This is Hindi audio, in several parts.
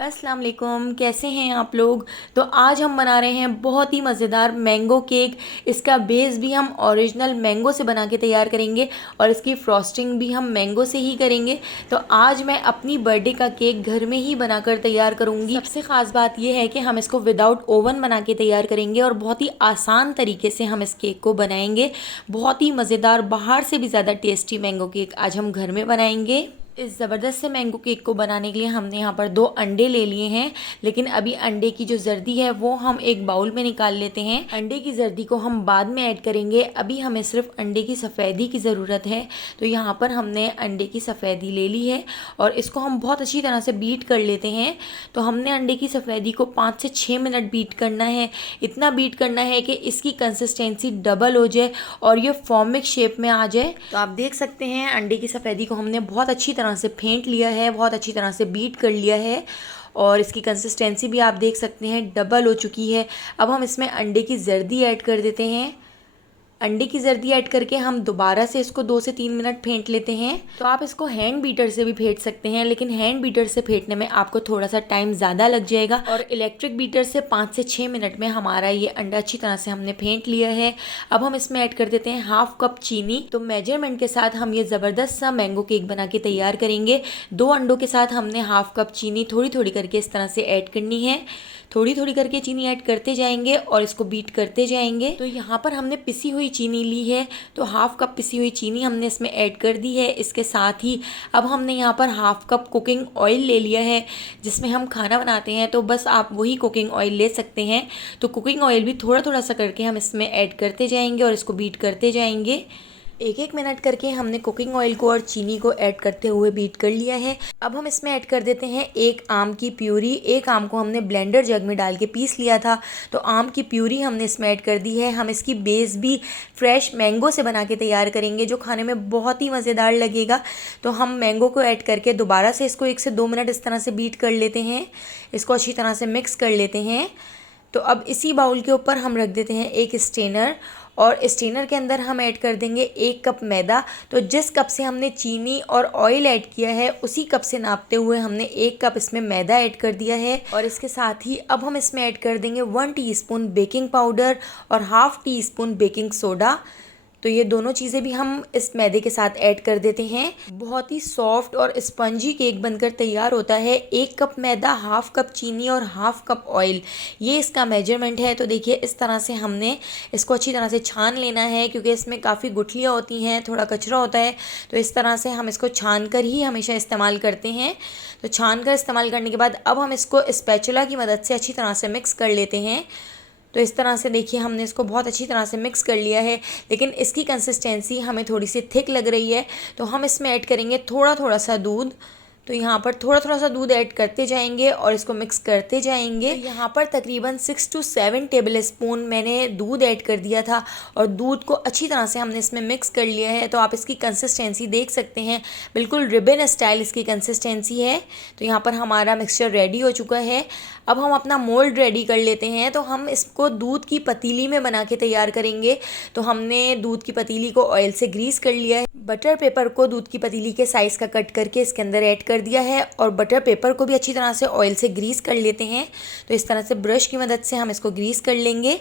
अस्सलाम वालेकुम, कैसे हैं आप लोग। तो आज हम बना रहे हैं बहुत ही मज़ेदार मैंगो केक। इसका बेस भी हम ओरिजिनल मैंगो से बना के तैयार करेंगे और इसकी फ्रॉस्टिंग भी हम मैंगो से ही करेंगे। तो आज मैं अपनी बर्थडे का केक घर में ही बनाकर तैयार करूंगी। सबसे ख़ास बात यह है कि हम इसको विदाउट ओवन बना के तैयार करेंगे और बहुत ही आसान तरीके से हम इस केक को बनाएंगे। बहुत ही मज़ेदार, बाहर से भी ज़्यादा टेस्टी मैंगो केक आज हम घर में बनाएंगे। इस ज़बरदस्त से मैंगो केक को बनाने के लिए हमने यहाँ पर 2 अंडे ले लिए हैं, लेकिन अभी अंडे की जो जर्दी है वो हम एक बाउल में निकाल लेते हैं। अंडे की जर्दी को हम बाद में ऐड करेंगे, अभी हमें सिर्फ अंडे की सफ़ेदी की ज़रूरत है। तो यहाँ पर हमने अंडे की सफ़ेदी ले ली है और इसको हम बहुत अच्छी तरह से बीट कर लेते हैं। तो हमने अंडे की सफ़ेदी को 5 से 6 मिनट बीट करना है। इतना बीट करना है कि इसकी कंसिस्टेंसी डबल हो जाए और ये फॉर्मिक शेप में आ जाए। तो आप देख सकते हैं अंडे की सफ़ेदी को हमने बहुत अच्छी तरह से फेंट लिया है, बहुत अच्छी तरह से बीट कर लिया है और इसकी कंसिस्टेंसी भी आप देख सकते हैं डबल हो चुकी है। अब हम इसमें अंडे की जर्दी ऐड कर देते हैं। अंडे की जर्दी ऐड करके हम दोबारा से इसको 2 से 3 मिनट फेंट लेते हैं। तो आप इसको हैंड बीटर से भी फेंट सकते हैं, लेकिन हैंड बीटर से फेंटने में आपको थोड़ा सा टाइम ज़्यादा लग जाएगा और इलेक्ट्रिक बीटर से 5 से 6 मिनट में हमारा ये अंडा अच्छी तरह से हमने फेंट लिया है। अब हम इसमें ऐड कर देते हैं हाफ कप चीनी। तो मेजरमेंट के साथ हम ये ज़बरदस्त सा मैंगो केक बना के तैयार करेंगे। 2 अंडों के साथ हमने हाफ कप चीनी थोड़ी थोड़ी करके इस तरह से ऐड करनी है। थोड़ी थोड़ी करके चीनी ऐड करते जाएंगे और इसको बीट करते जाएंगे। तो यहाँ पर हमने पिसी हुई चीनी ली है, तो हाफ कप पिसी हुई चीनी हमने इसमें ऐड कर दी है। इसके साथ ही अब हमने यहाँ पर हाफ कप कुकिंग ऑयल ले लिया है, जिसमें हम खाना बनाते हैं। तो बस आप वही कुकिंग ऑयल ले सकते हैं। तो कुकिंग ऑयल भी थोड़ा थोड़ा सा करके हम इसमें ऐड करते जाएंगे और इसको बीट करते जाएंगे। 1-1 मिनट करके हमने कुकिंग ऑयल को और चीनी को ऐड करते हुए बीट कर लिया है। अब हम इसमें ऐड कर देते हैं 1 आम की प्यूरी। 1 आम को हमने ब्लेंडर जग में डाल के पीस लिया था, तो आम की प्यूरी हमने इसमें ऐड कर दी है। हम इसकी बेस भी फ्रेश मैंगो से बना के तैयार करेंगे, जो खाने में बहुत ही मज़ेदार लगेगा। तो हम मैंगो को ऐड करके दोबारा से इसको 1 से 2 मिनट इस तरह से बीट कर लेते हैं। इसको अच्छी तरह से मिक्स कर लेते हैं। तो अब इसी बाउल के ऊपर हम रख देते हैं एक स्टेनर और स्टेनर के अंदर हम ऐड कर देंगे 1 कप मैदा। तो जिस कप से हमने चीनी और ऑयल ऐड किया है उसी कप से नापते हुए हमने 1 कप इसमें मैदा ऐड कर दिया है। और इसके साथ ही अब हम इसमें ऐड कर देंगे 1 टीस्पून बेकिंग पाउडर और half tea spoon baking soda. तो ये दोनों चीज़ें भी हम इस मैदे के साथ ऐड कर देते हैं। बहुत ही सॉफ्ट और स्पंजी केक बनकर तैयार होता है। 1 कप मैदा, हाफ कप चीनी और हाफ कप ऑयल, ये इसका मेजरमेंट है। तो देखिए इस तरह से हमने इसको अच्छी तरह से छान लेना है, क्योंकि इसमें काफ़ी गुठलियाँ होती हैं, थोड़ा कचरा होता है। तो इस तरह से हम इसको छान कर ही हमेशा इस्तेमाल करते हैं। तो छान कर इस्तेमाल करने के बाद अब हम इसको स्पैचुला की मदद से अच्छी तरह से मिक्स कर लेते हैं। तो इस तरह से देखिए हमने इसको बहुत अच्छी तरह से मिक्स कर लिया है, लेकिन इसकी कंसिस्टेंसी हमें थोड़ी सी थिक लग रही है। तो हम इसमें ऐड करेंगे थोड़ा थोड़ा सा दूध। तो यहाँ पर थोड़ा थोड़ा सा दूध ऐड करते जाएंगे और इसको मिक्स करते जाएंगे। तो यहाँ पर तकरीबन 6 से 7 टेबल स्पून मैंने दूध ऐड कर दिया था और दूध को अच्छी तरह से हमने इसमें मिक्स कर लिया है। तो आप इसकी कंसिस्टेंसी देख सकते हैं, बिल्कुल रिबन स्टाइल इसकी कंसिस्टेंसी है। तो यहाँ पर हमारा मिक्सचर रेडी हो चुका है। अब हम अपना मोल्ड रेडी कर लेते हैं। तो हम इसको दूध की पतीली में बना के तैयार करेंगे। तो हमने दूध की पतीली को ऑयल से ग्रीस कर लिया है। बटर पेपर को दूध की पतीली के साइज़ का कट करके इसके अंदर ऐड कर दिया है और बटर पेपर को भी अच्छी तरह से ऑयल से ग्रीस कर लेते हैं। तो इस तरह से ब्रश की मदद से हम इसको ग्रीस कर लेंगे।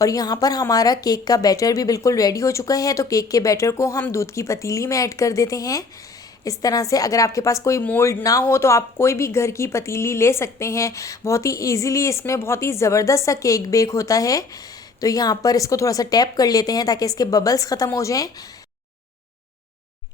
और यहाँ पर हमारा केक का बैटर भी बिल्कुल रेडी हो चुका है। तो केक के बैटर को हम दूध की पतीली में ऐड कर देते हैं। इस तरह से अगर आपके पास कोई मोल्ड ना हो तो आप कोई भी घर की पतीली ले सकते हैं। बहुत ही ईजीली इसमें बहुत ही ज़बरदस्त सा केक बेक होता है। तो यहाँ पर इसको थोड़ा सा टैप कर लेते हैं ताकि इसके बबल्स ख़त्म हो जाएं।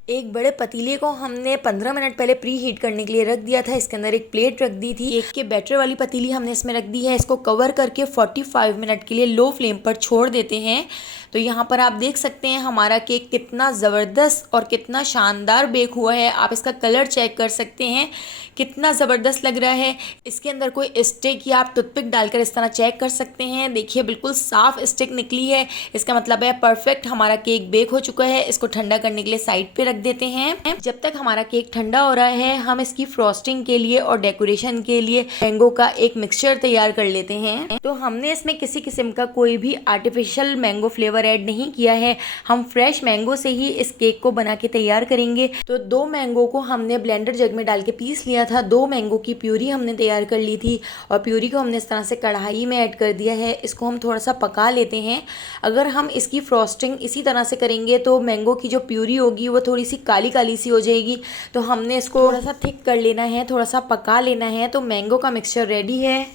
एक बड़े पतीले को हमने 15 मिनट पहले प्री हीट करने के लिए रख दिया था। इसके अंदर एक प्लेट रख दी थी। केक के बैटर वाली पतीली हमने इसमें रख दी है। इसको कवर करके 45 मिनट के लिए लो फ्लेम पर छोड़ देते हैं। तो यहाँ पर आप देख सकते हैं हमारा केक कितना ज़बरदस्त और कितना शानदार बेक हुआ है। आप इसका कलर चेक कर सकते हैं, कितना ज़बरदस्त लग रहा है। इसके अंदर कोई स्टिक या आप टूथपिक डालकर इस तरह चेक कर सकते हैं। देखिए बिल्कुल साफ़ स्टिक निकली है, इसका मतलब है परफेक्ट हमारा केक बेक हो चुका है। इसको ठंडा करने के लिए साइड पे रख देते हैं। जब तक हमारा केक ठंडा हो रहा है हम इसकी फ्रॉस्टिंग के लिए और डेकोरेशन के लिए मैंगो का एक मिक्सचर तैयार कर लेते हैं। तो हमने इसमें किसी किस्म का कोई भी आर्टिफिशियल मैंगो फ्लेवर ऐड नहीं किया है, हम फ्रेश मैंगो से ही इस केक को बना के तैयार करेंगे। तो 2 मैंगो को हमने ब्लेंडर जग में डाल के पीस लिया था, 2 मैंगो की प्यूरी हमने तैयार कर ली थी और प्यूरी को हमने इस तरह से कढ़ाई में ऐड कर दिया है। इसको हम थोड़ा सा पका लेते हैं। अगर हम इसकी फ्रॉस्टिंग इसी तरह से करेंगे तो मैंगो की जो प्यूरी होगी वो थोड़ी सी काली काली सी हो जाएगी, तो हमने इसको थोड़ा सा थिक कर लेना है, थोड़ा सा पका लेना है। तो मैंगो का मिक्सचर रेडी है।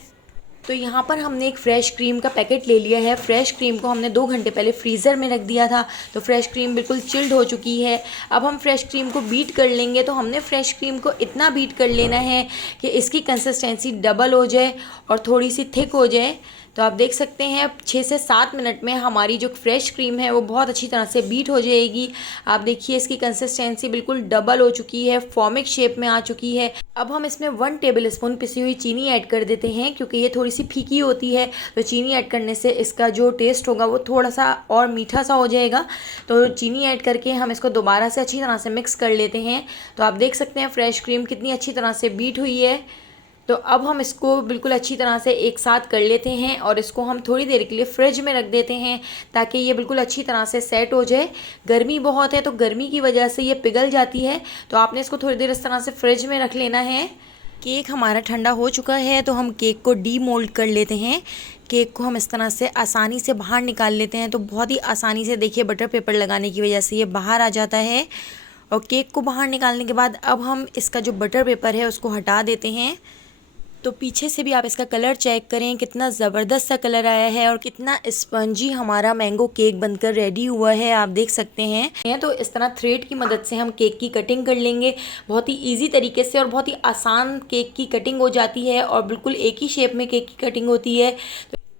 तो यहाँ पर हमने एक फ़्रेश क्रीम का पैकेट ले लिया है। फ़्रेश क्रीम को हमने 2 घंटे पहले फ्रीज़र में रख दिया था, तो फ्रेश क्रीम बिल्कुल चिल्ड हो चुकी है। अब हम फ्रेश क्रीम को बीट कर लेंगे। तो हमने फ्रेश क्रीम को इतना बीट कर लेना है कि इसकी कंसिस्टेंसी डबल हो जाए और थोड़ी सी थिक हो जाए। तो आप देख सकते हैं 6 से 7 मिनट में हमारी जो फ्रेश क्रीम है वो बहुत अच्छी तरह से बीट हो जाएगी। आप देखिए इसकी कंसिस्टेंसी बिल्कुल डबल हो चुकी है, फॉर्मिक शेप में आ चुकी है। अब हम इसमें 1 टेबल स्पून पिसी हुई चीनी ऐड कर देते हैं, क्योंकि ये थोड़ी सी फीकी होती है, तो चीनी ऐड करने से इसका जो टेस्ट होगा वो थोड़ा सा और मीठा सा हो जाएगा। तो चीनी ऐड करके हम इसको दोबारा से अच्छी तरह से मिक्स कर लेते हैं। तो आप देख सकते हैं फ्रेश क्रीम कितनी अच्छी तरह से बीट हुई है। तो अब हम इसको बिल्कुल अच्छी तरह से एक साथ कर लेते हैं और इसको हम थोड़ी देर के लिए फ्रिज में रख देते हैं, ताकि ये बिल्कुल अच्छी तरह से सेट हो जाए। गर्मी बहुत है तो गर्मी की वजह से ये पिघल जाती है, तो आपने इसको थोड़ी देर इस तरह से फ्रिज में रख लेना है। केक हमारा ठंडा हो चुका है, तो हम केक को डीमोल्ड कर लेते हैं। केक को हम इस तरह से आसानी से बाहर निकाल लेते हैं। तो बहुत ही आसानी से देखिए बटर पेपर लगाने की वजह से ये बाहर आ जाता है। और केक को बाहर निकालने के बाद अब हम इसका जो बटर पेपर है उसको हटा देते हैं। तो पीछे से भी आप इसका कलर चेक करें, कितना ज़बरदस्त सा कलर आया है और कितना स्पंजी हमारा मैंगो केक बनकर रेडी हुआ है, आप देख सकते हैं। तो इस तरह थ्रेड की मदद से हम केक की कटिंग कर लेंगे, बहुत ही इजी तरीके से और बहुत ही आसान केक की कटिंग हो जाती है और बिल्कुल एक ही शेप में केक की कटिंग होती है।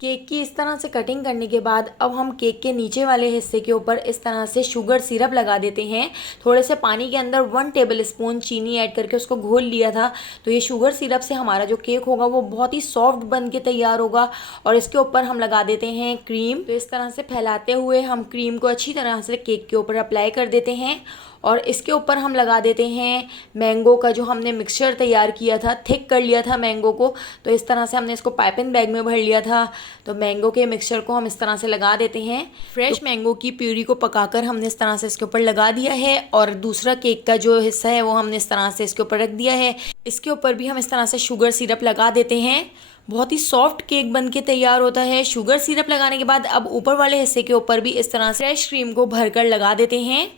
केक की इस तरह से कटिंग करने के बाद अब हम केक के नीचे वाले हिस्से के ऊपर इस तरह से शुगर सिरप लगा देते हैं। थोड़े से पानी के अंदर 1 टेबल स्पून चीनी ऐड करके उसको घोल लिया था। तो ये शुगर सिरप से हमारा जो केक होगा वो बहुत ही सॉफ्ट बन के तैयार होगा। और इसके ऊपर हम लगा देते हैं क्रीम। तो इस तरह से फैलाते हुए हम क्रीम को अच्छी तरह से केक के ऊपर अप्लाई कर देते हैं और इसके ऊपर हम लगा देते हैं मैंगो का जो हमने मिक्सचर तैयार किया था, थिक कर लिया था मैंगो को। तो इस तरह से हमने इसको पाइपिंग बैग में भर लिया था। तो मैंगो के मिक्सचर को हम इस तरह से लगा देते हैं। फ्रेश मैंगो की प्यूरी को पकाकर हमने इस तरह से इसके ऊपर लगा दिया है और दूसरा केक का जो हिस्सा है वो हमने इस तरह से इसके ऊपर रख दिया है। इसके ऊपर भी हम इस तरह से शुगर सिरप लगा देते हैं। बहुत ही सॉफ्ट केक बन के तैयार होता है। शुगर सिरप लगाने के बाद अब ऊपर वाले हिस्से के ऊपर भी इस तरह से फ्रेश क्रीम को भरकर लगा देते हैं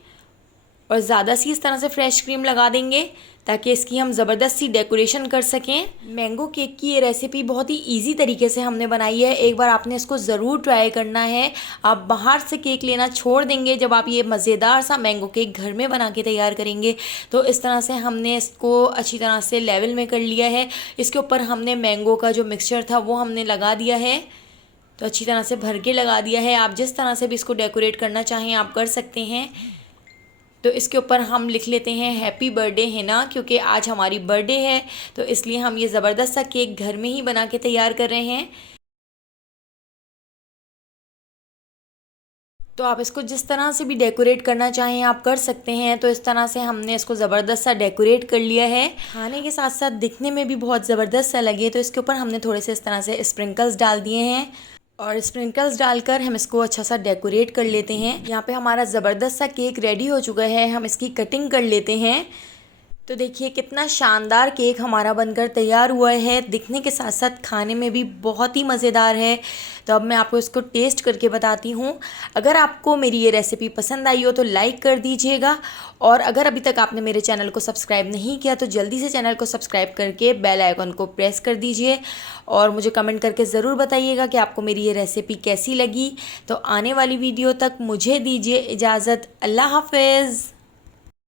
और ज़्यादा सी इस तरह से फ्रेश क्रीम लगा देंगे ताकि इसकी हम ज़बरदस्त सी डेकोरेशन कर सकें। मैंगो केक की ये रेसिपी बहुत ही इजी तरीके से हमने बनाई है, एक बार आपने इसको ज़रूर ट्राई करना है। आप बाहर से केक लेना छोड़ देंगे जब आप ये मज़ेदार सा मैंगो केक घर में बना के तैयार करेंगे। तो इस तरह से हमने इसको अच्छी तरह से लेवल में कर लिया है। इसके ऊपर हमने मैंगो का जो मिक्सचर था वो हमने लगा दिया है, तो अच्छी तरह से भर के लगा दिया है। आप जिस तरह से भी इसको डेकोरेट करना चाहें आप कर सकते हैं। तो इसके ऊपर हम लिख लेते हैं हैप्पी बर्थडे हिना, क्योंकि आज हमारी बर्थडे है, तो इसलिए हम ये ज़बरदस्त सा केक घर में ही बना के तैयार कर रहे हैं। तो आप इसको जिस तरह से भी डेकोरेट करना चाहें आप कर सकते हैं। तो इस तरह से हमने इसको ज़बरदस्त सा डेकोरेट कर लिया है। खाने के साथ साथ दिखने में भी बहुत ज़बरदस्त सा लगे, तो इसके ऊपर हमने थोड़े से इस तरह से स्प्रिंकल्स डाल दिए हैं और स्प्रिंकल्स डालकर हम इसको अच्छा सा डेकोरेट कर लेते हैं। यहाँ पे हमारा ज़बरदस्त सा केक रेडी हो चुका है, हम इसकी कटिंग कर लेते हैं। तो देखिए कितना शानदार केक हमारा बनकर तैयार हुआ है, दिखने के साथ साथ खाने में भी बहुत ही मज़ेदार है। तो अब मैं आपको इसको टेस्ट करके बताती हूँ। अगर आपको मेरी ये रेसिपी पसंद आई हो तो लाइक कर दीजिएगा और अगर अभी तक आपने मेरे चैनल को सब्सक्राइब नहीं किया तो जल्दी से चैनल को सब्सक्राइब करके बेल आइकन को प्रेस कर दीजिए और मुझे कमेंट करके ज़रूर बताइएगा कि आपको मेरी ये रेसिपी कैसी लगी। तो आने वाली वीडियो तक मुझे दीजिए इजाज़त। अल्लाह हाफ़िज़।